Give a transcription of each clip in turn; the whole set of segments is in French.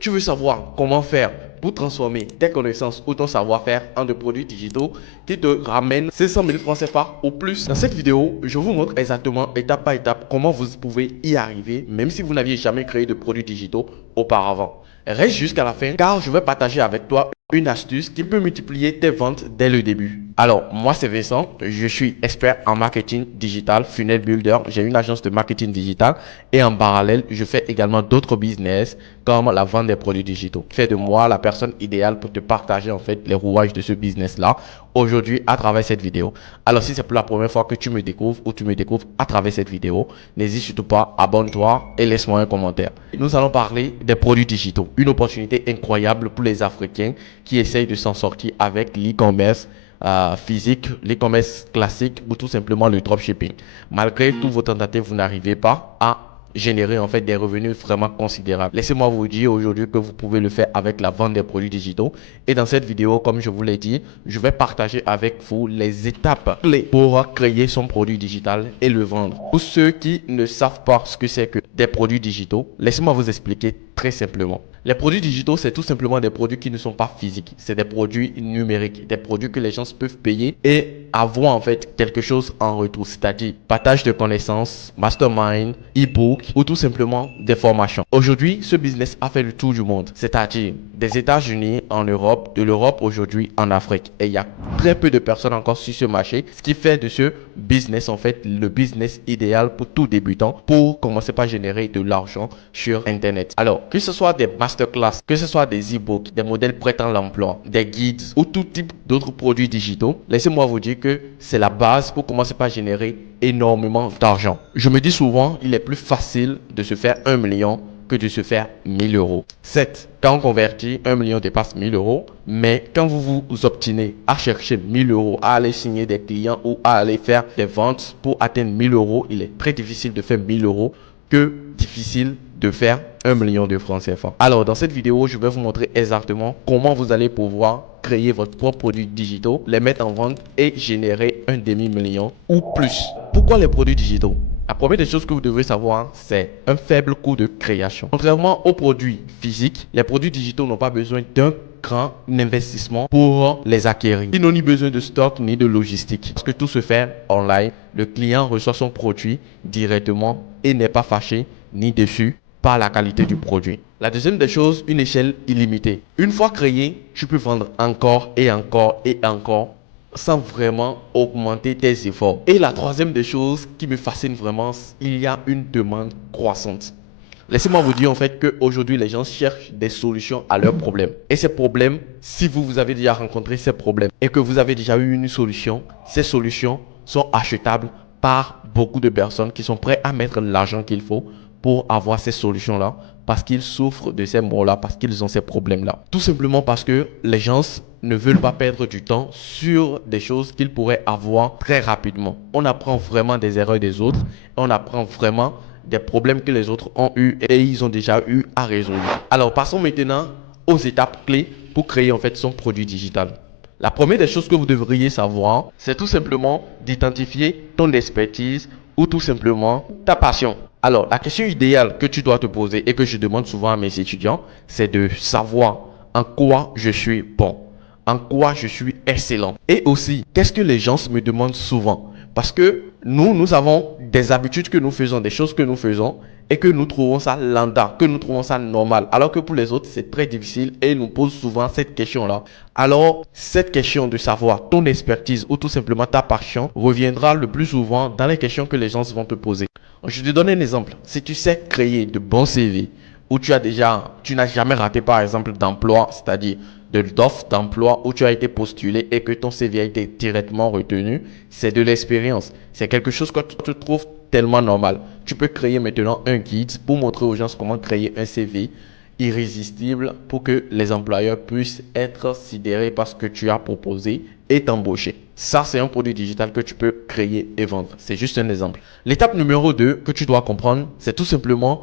tu veux savoir comment faire pour transformer tes connaissances ou ton savoir-faire en des produits digitaux qui te ramènent 500 000 francs CFA ou plus. Dans cette vidéo, je vous montre exactement étape par étape comment vous pouvez y arriver, même si vous n'aviez jamais créé de produits digitaux auparavant. Reste jusqu'à la fin car je vais partager avec toi une astuce qui peut multiplier tes ventes dès le début. Alors, moi c'est Vincent, je suis expert en marketing digital, funnel builder, j'ai une agence de marketing digital et en parallèle, je fais également d'autres business comme la vente des produits digitaux. Fais de moi la personne idéale pour te partager en fait les rouages de ce business-là aujourd'hui à travers cette vidéo. Alors, si c'est pour la première fois que tu me découvres ou tu me découvres à travers cette vidéo, n'hésite surtout pas, abonne-toi et laisse-moi un commentaire. Nous allons parler des produits digitaux, une opportunité incroyable pour les Africains qui essayent de s'en sortir avec l'e-commerce physique, l'e-commerce classique ou tout simplement le dropshipping. Malgré toutes vos tentatives, vous n'arrivez pas à générer en fait des revenus vraiment considérables. Laissez-moi vous dire aujourd'hui que vous pouvez le faire avec la vente des produits digitaux. Et dans cette vidéo, comme je vous l'ai dit, je vais partager avec vous les étapes clés pour créer son produit digital et le vendre. Pour ceux qui ne savent pas ce que c'est que des produits digitaux, laissez-moi vous expliquer très simplement. Les produits digitaux, c'est tout simplement des produits qui ne sont pas physiques. C'est des produits numériques, des produits que les gens peuvent payer et avoir en fait quelque chose en retour, c'est-à-dire partage de connaissances, mastermind, e-book ou tout simplement des formations. Aujourd'hui, ce business a fait le tour du monde, c'est-à-dire des États-Unis en Europe, de l'Europe aujourd'hui en Afrique. Et il y a très peu de personnes encore sur ce marché, ce qui fait de ce business en fait le business idéal pour tout débutant pour commencer par générer de l'argent sur Internet. Alors, que ce soit des masterclass, que ce soit des e-books, des modèles prêts à l'emploi, des guides ou tout type d'autres produits digitaux, laissez-moi vous dire que c'est la base pour commencer par générer énormément d'argent. Je me dis souvent, il est plus facile de se faire 1 million que de se faire 1000 euros. 7. Quand on convertit, 1 million dépasse 1000 euros. Mais quand vous vous obstinez à chercher 1000 euros, à aller signer des clients ou à aller faire des ventes pour atteindre 1000 euros, il est très difficile de faire 1000 euros que difficile de faire 1 million de francs CFA. Alors, dans cette vidéo, je vais vous montrer exactement comment vous allez pouvoir créer votre propre produit digitaux, les mettre en vente et générer un demi-million ou plus. Pourquoi les produits digitaux? La première des choses que vous devez savoir, c'est un faible coût de création. Contrairement aux produits physiques, les produits digitaux n'ont pas besoin d'un grand investissement pour les acquérir. Ils n'ont ni besoin de stock ni de logistique. Parce que tout se fait online, le client reçoit son produit directement et n'est pas fâché ni déçu par la qualité du produit. La deuxième des choses, une échelle illimitée. Une fois créé, tu peux vendre encore et encore et encore sans vraiment augmenter tes efforts. Et la troisième des choses qui me fascine vraiment, il y a une demande croissante. Laissez-moi vous dire en fait qu'aujourd'hui, les gens cherchent des solutions à leurs problèmes. Et ces problèmes, si vous avez déjà rencontré ces problèmes et que vous avez déjà eu une solution, ces solutions sont achetables par beaucoup de personnes qui sont prêtes à mettre l'argent qu'il faut pour avoir ces solutions-là, parce qu'ils souffrent de ces maux-là, parce qu'ils ont ces problèmes-là. Tout simplement parce que les gens ne veulent pas perdre du temps sur des choses qu'ils pourraient avoir très rapidement. On apprend vraiment des erreurs des autres, on apprend vraiment des problèmes que les autres ont eu et ils ont déjà eu à résoudre. Alors passons maintenant aux étapes clés pour créer en fait son produit digital. La première des choses que vous devriez savoir, c'est tout simplement d'identifier ton expertise ou tout simplement ta passion. Alors, la question idéale que tu dois te poser et que je demande souvent à mes étudiants, c'est de savoir en quoi je suis bon, en quoi je suis excellent. Et aussi, qu'est-ce que les gens me demandent souvent? Parce que nous avons des habitudes que nous faisons, des choses que nous faisons et que nous trouvons ça lambda, que nous trouvons ça normal. Alors que pour les autres, c'est très difficile et ils nous posent souvent cette question-là. Alors, cette question de savoir ton expertise ou tout simplement ta passion reviendra le plus souvent dans les questions que les gens vont te poser. Je te donne un exemple. Si tu sais créer de bons CV, où tu n'as jamais raté par exemple d'emploi, c'est-à-dire d'offres d'emploi où tu as été postulé et que ton CV a été directement retenu, c'est de l'expérience. C'est quelque chose que tu trouves tellement normal. Tu peux créer maintenant un guide pour montrer aux gens comment créer un CV irrésistible pour que les employeurs puissent être sidérés par ce que tu as proposé et t'embaucher. Ça, c'est un produit digital que tu peux créer et vendre. C'est juste un exemple. L'étape numéro 2 que tu dois comprendre, c'est tout simplement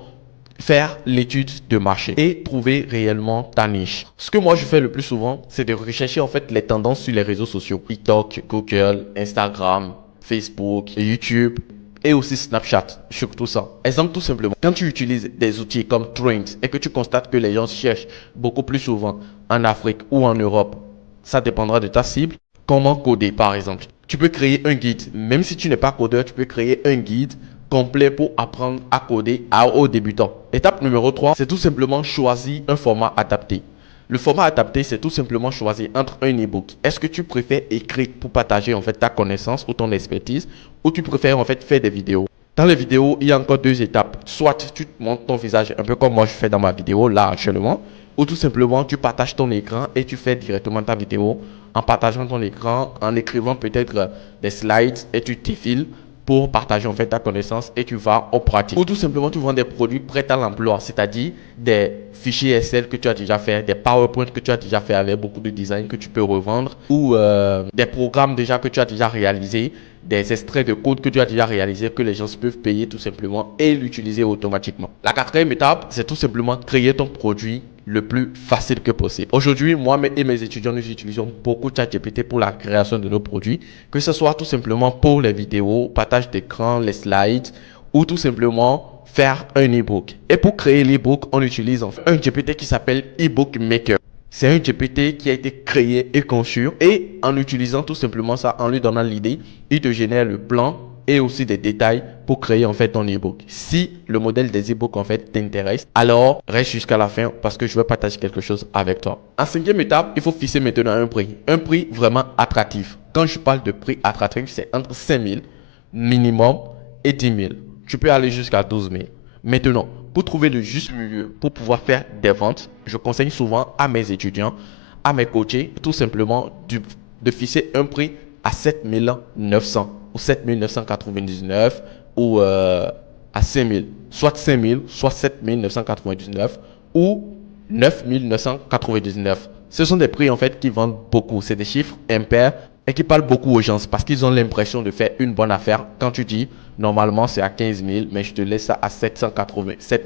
faire l'étude de marché et trouver réellement ta niche. Ce que moi je fais le plus souvent, c'est de rechercher en fait les tendances sur les réseaux sociaux. TikTok, Google, Instagram, Facebook, YouTube, et aussi Snapchat, surtout ça. Exemple tout simplement, quand tu utilises des outils comme Trends et que tu constates que les gens cherchent beaucoup plus souvent en Afrique ou en Europe, ça dépendra de ta cible. Comment coder par exemple? Tu peux créer un guide, même si tu n'es pas codeur, tu peux créer un guide complet pour apprendre à coder aux débutants. Étape numéro 3, c'est tout simplement choisir un format adapté. Le format adapté, c'est tout simplement choisir entre un e-book. Est-ce que tu préfères écrire pour partager en fait ta connaissance ou ton expertise, ou tu préfères en fait faire des vidéos? Dans les vidéos, il y a encore deux étapes. Soit tu te montres ton visage un peu comme moi je fais dans ma vidéo là actuellement, ou tout simplement tu partages ton écran et tu fais directement ta vidéo en partageant ton écran, en écrivant peut-être des slides et tu défiles pour partager en fait ta connaissance et tu vas en pratique. Ou tout simplement tu vends des produits prêts à l'emploi, c'est-à-dire des fichiers Excel que tu as déjà fait, des PowerPoint que tu as déjà fait avec beaucoup de design que tu peux revendre, ou des programmes déjà que tu as déjà réalisés, des extraits de code que tu as déjà réalisé que les gens peuvent payer tout simplement et l'utiliser automatiquement. La quatrième étape, c'est tout simplement créer ton produit le plus facile que possible. Aujourd'hui, moi et mes étudiants, nous utilisons beaucoup ChatGPT pour la création de nos produits, que ce soit tout simplement pour les vidéos, partage d'écran, les slides, ou tout simplement faire un e-book. Et pour créer l'e-book, on utilise en fait un GPT qui s'appelle eBook Maker. C'est un GPT qui a été créé et conçu, et en utilisant tout simplement ça, en lui donnant l'idée, il te génère le plan et aussi des détails pour créer en fait ton e-book. Si le modèle des e-books en fait t'intéresse, alors reste jusqu'à la fin parce que je vais partager quelque chose avec toi. En cinquième étape, il faut fixer maintenant un prix vraiment attractif. Quand je parle de prix attractif, c'est entre 5 000 minimum et 10 000. Tu peux aller jusqu'à 12 000. Maintenant, pour trouver le juste milieu, pour pouvoir faire des ventes, je conseille souvent à mes étudiants, à mes coachés, tout simplement de fixer un prix à 7 900 ou 7 999 ou à 5 000. Soit 5 000, soit 7 999 ou 9 999. Ce sont des prix en fait qui vendent beaucoup. C'est des chiffres impairs et qui parlent beaucoup aux gens parce qu'ils ont l'impression de faire une bonne affaire. Quand tu dis normalement c'est à 15 000, mais je te laisse ça à 7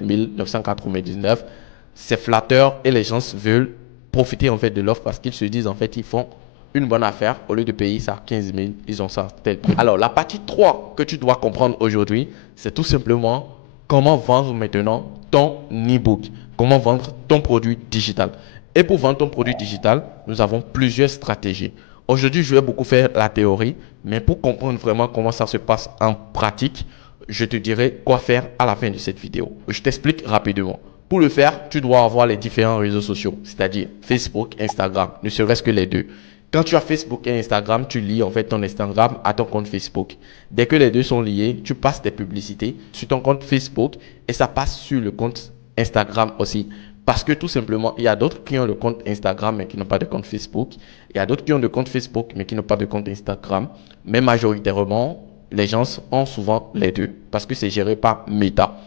999, c'est flatteur et les gens veulent profiter en fait de l'offre parce qu'ils se disent en fait ils font une bonne affaire. Au lieu de payer ça à 15 000, ils ont ça tel prix. Alors la partie 3 que tu dois comprendre aujourd'hui, c'est tout simplement comment vendre maintenant ton e-book, comment vendre ton produit digital. Et pour vendre ton produit digital, nous avons plusieurs stratégies. Aujourd'hui, je vais beaucoup faire la théorie, mais pour comprendre vraiment comment ça se passe en pratique, je te dirai quoi faire à la fin de cette vidéo. Je t'explique rapidement. Pour le faire, tu dois avoir les différents réseaux sociaux, c'est-à-dire Facebook, Instagram, ne serait-ce que les deux. Quand tu as Facebook et Instagram, tu lis en fait ton Instagram à ton compte Facebook. Dès que les deux sont liés, tu passes des publicités sur ton compte Facebook et ça passe sur le compte Instagram aussi. Parce que tout simplement, il y a d'autres qui ont le compte Instagram mais qui n'ont pas de compte Facebook. Il y a d'autres qui ont le compte Facebook mais qui n'ont pas de compte Instagram. Mais majoritairement, les gens ont souvent les deux parce que c'est géré par Meta.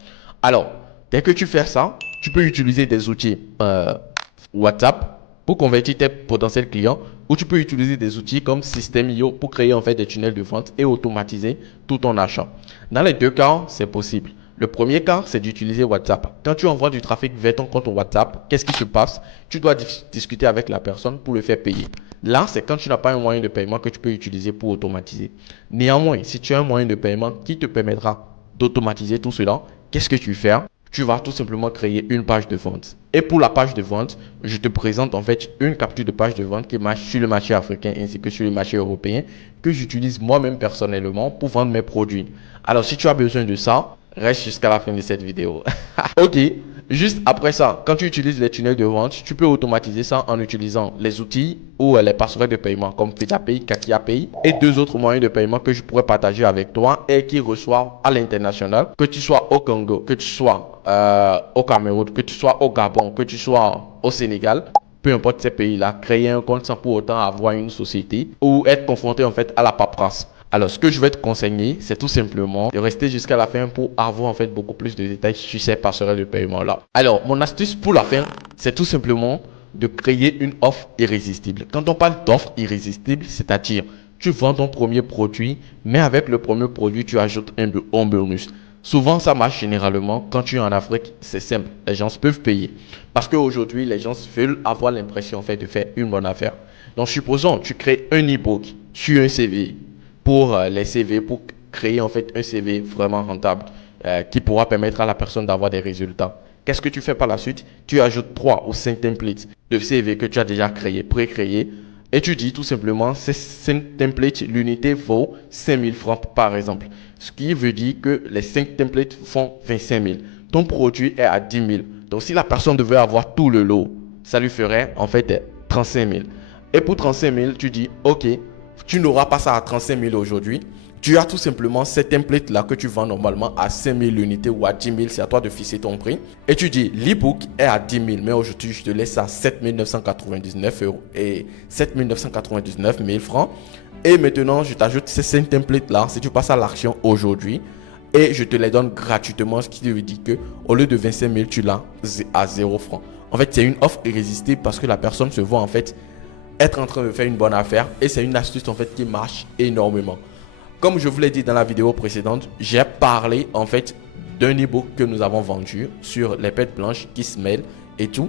Alors, dès que tu fais ça, tu peux utiliser des outils WhatsApp pour convertir tes potentiels clients, ou tu peux utiliser des outils comme System.io pour créer en fait des tunnels de vente et automatiser tout ton achat. Dans les deux cas, c'est possible. Le premier cas, c'est d'utiliser WhatsApp. Quand tu envoies du trafic vers ton compte WhatsApp, qu'est-ce qui se passe? Tu dois discuter avec la personne pour le faire payer. Là, c'est quand tu n'as pas un moyen de paiement que tu peux utiliser pour automatiser. Néanmoins, si tu as un moyen de paiement qui te permettra d'automatiser tout cela, qu'est-ce que tu fais? Tu vas tout simplement créer une page de vente. Et pour la page de vente, je te présente en fait une capture de page de vente qui marche sur le marché africain ainsi que sur le marché européen, que j'utilise moi-même personnellement pour vendre mes produits. Alors si tu as besoin de ça, reste jusqu'à la fin de cette vidéo. Ok, juste après ça, quand tu utilises les tunnels de vente, tu peux automatiser ça en utilisant les outils ou les passerelles de paiement comme PayPay, KakiaPay et deux autres moyens de paiement que je pourrais partager avec toi et qui reçoivent à l'international, que tu sois au Congo, que tu sois au Cameroun, que tu sois au Gabon, que tu sois au Sénégal. Peu importe ces pays-là, créer un compte sans pour autant avoir une société ou être confronté en fait à la paperasse. Alors, ce que je vais te conseiller, c'est tout simplement de rester jusqu'à la fin pour avoir en fait beaucoup plus de détails sur ces passerelles de paiement là. Alors, mon astuce pour la fin, c'est tout simplement de créer une offre irrésistible. Quand on parle d'offre irrésistible, c'est-à-dire tu vends ton premier produit, mais avec le premier produit, tu ajoutes un bonus. Souvent, ça marche généralement quand tu es en Afrique, c'est simple, les gens peuvent payer. Parce qu'aujourd'hui, les gens veulent avoir l'impression en fait de faire une bonne affaire. Donc, supposons, tu crées un e-book sur un CV pour les CV, pour créer en fait un CV vraiment rentable qui pourra permettre à la personne d'avoir des résultats. Qu'est-ce que tu fais par la suite? Tu ajoutes 3 ou 5 templates de CV que tu as déjà créé, pré-créé, et tu dis tout simplement, ces 5 templates, l'unité vaut 5000 francs par exemple. Ce qui veut dire que les 5 templates font 25 000. Ton produit est à 10 000. Donc si la personne devait avoir tout le lot, ça lui ferait en fait 35 000. Et pour 35 000, tu dis, ok, tu n'auras pas ça à 35 000 aujourd'hui. Tu as tout simplement ces templates-là que tu vends normalement à 5 000 unités ou à 10 000. C'est à toi de fixer ton prix. Et tu dis, l'e-book est à 10 000, mais aujourd'hui, je te laisse à 7 999 euros et 7 999 000 francs. Et maintenant, je t'ajoute ces 5 templates-là si tu passes à l'action aujourd'hui. Et je te les donne gratuitement, ce qui veut dire qu'au lieu de 25 000, tu l'as à 0 francs. En fait, c'est une offre irrésistible parce que la personne se voit en fait être en train de faire une bonne affaire. Et c'est une astuce en fait qui marche énormément. Comme je vous l'ai dit dans la vidéo précédente, j'ai parlé en fait d'un e-book que nous avons vendu sur les pattes blanches qui se mêlent et tout.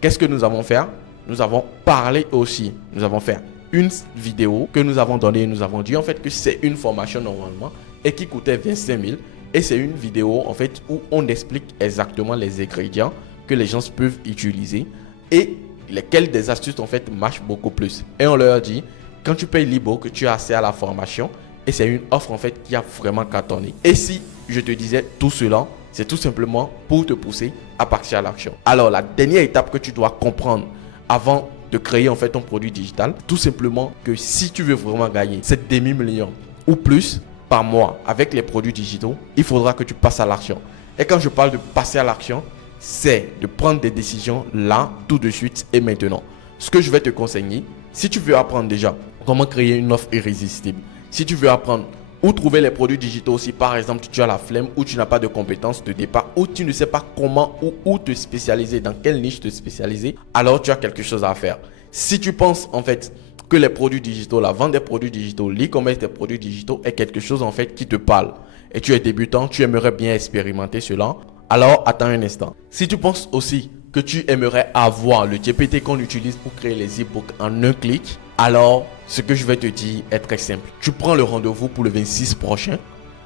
Qu'est-ce que nous avons fait? Nous avons parlé aussi. Nous avons fait une vidéo que nous avons donnée et nous avons dit en fait que c'est une formation normalement et qui coûtait 25 000. Et c'est une vidéo en fait où on explique exactement les ingrédients que les gens peuvent utiliser et lesquels des astuces en fait marchent beaucoup plus. Et on leur dit, quand tu payes l'e-book, tu as accès à la formation. Et c'est une offre en fait qui a vraiment cartonné. Et si je te disais tout cela, c'est tout simplement pour te pousser à partir à l'action. Alors la dernière étape que tu dois comprendre avant de créer en fait ton produit digital, tout simplement que si tu veux vraiment gagner cette demi-million ou plus par mois avec les produits digitaux, il faudra que tu passes à l'action. Et quand je parle de passer à l'action, c'est de prendre des décisions là, tout de suite et maintenant. Ce que je vais te conseiller, si tu veux apprendre déjà comment créer une offre irrésistible, si tu veux apprendre où trouver les produits digitaux, si par exemple tu as la flemme ou tu n'as pas de compétences de départ ou tu ne sais pas comment ou où te spécialiser, dans quelle niche te spécialiser, alors tu as quelque chose à faire. Si tu penses en fait que les produits digitaux, la vente des produits digitaux, l'e-commerce des produits digitaux est quelque chose en fait qui te parle et tu es débutant, tu aimerais bien expérimenter cela, alors attends un instant. Si tu penses aussi que tu aimerais avoir le GPT qu'on utilise pour créer les e-books en un clic, alors ce que je vais te dire est très simple. Tu prends le rendez-vous pour le 26 prochain,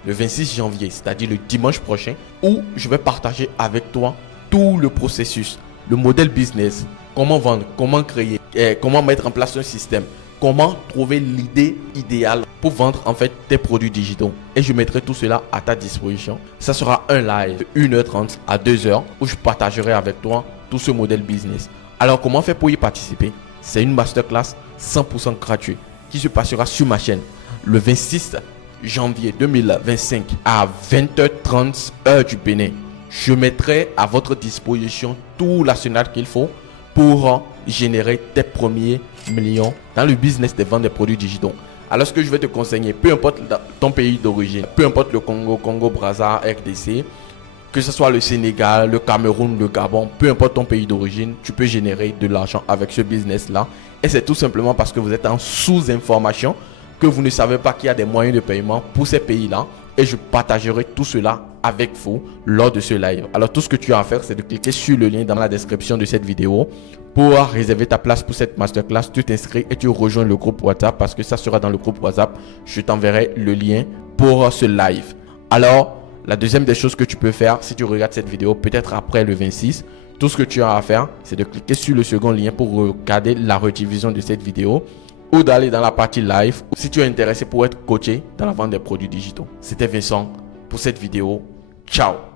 le 26 janvier, c'est-à-dire le dimanche prochain, où je vais partager avec toi tout le processus, le modèle business, comment vendre, comment créer, comment mettre en place un système, comment trouver l'idée idéale pour vendre en fait tes produits digitaux. Et je mettrai tout cela à ta disposition. Ça sera un live de 1h30 à 2h où je partagerai avec toi tout ce modèle business. Alors comment faire pour y participer? C'est une masterclass 100% gratuite qui se passera sur ma chaîne le 26 janvier 2025 à 20h30 heure du Bénin. Je mettrai à votre disposition tout l'arsenal qu'il faut pour générer tes premiers millions dans le business des ventes des produits digitaux. Alors ce que je vais te conseiller, peu importe ton pays d'origine, peu importe le Congo, Congo-Brazza, RDC, que ce soit le Sénégal, le Cameroun, le Gabon, peu importe ton pays d'origine, tu peux générer de l'argent avec ce business-là. Et c'est tout simplement parce que vous êtes en sous-information que vous ne savez pas qu'il y a des moyens de paiement pour ces pays-là. Et je partagerai tout cela avec vous lors de ce live. Alors tout ce que tu as à faire, c'est de cliquer sur le lien dans la description de cette vidéo pour réserver ta place pour cette masterclass. Tu t'inscris et tu rejoins le groupe WhatsApp parce que ça sera dans le groupe WhatsApp. Je t'enverrai le lien pour ce live. Alors, la deuxième des choses que tu peux faire si tu regardes cette vidéo, peut-être après le 26, tout ce que tu as à faire, c'est de cliquer sur le second lien pour regarder la rediffusion de cette vidéo ou d'aller dans la partie live si tu es intéressé pour être coaché dans la vente des produits digitaux. C'était Vincent pour cette vidéo. Ciao!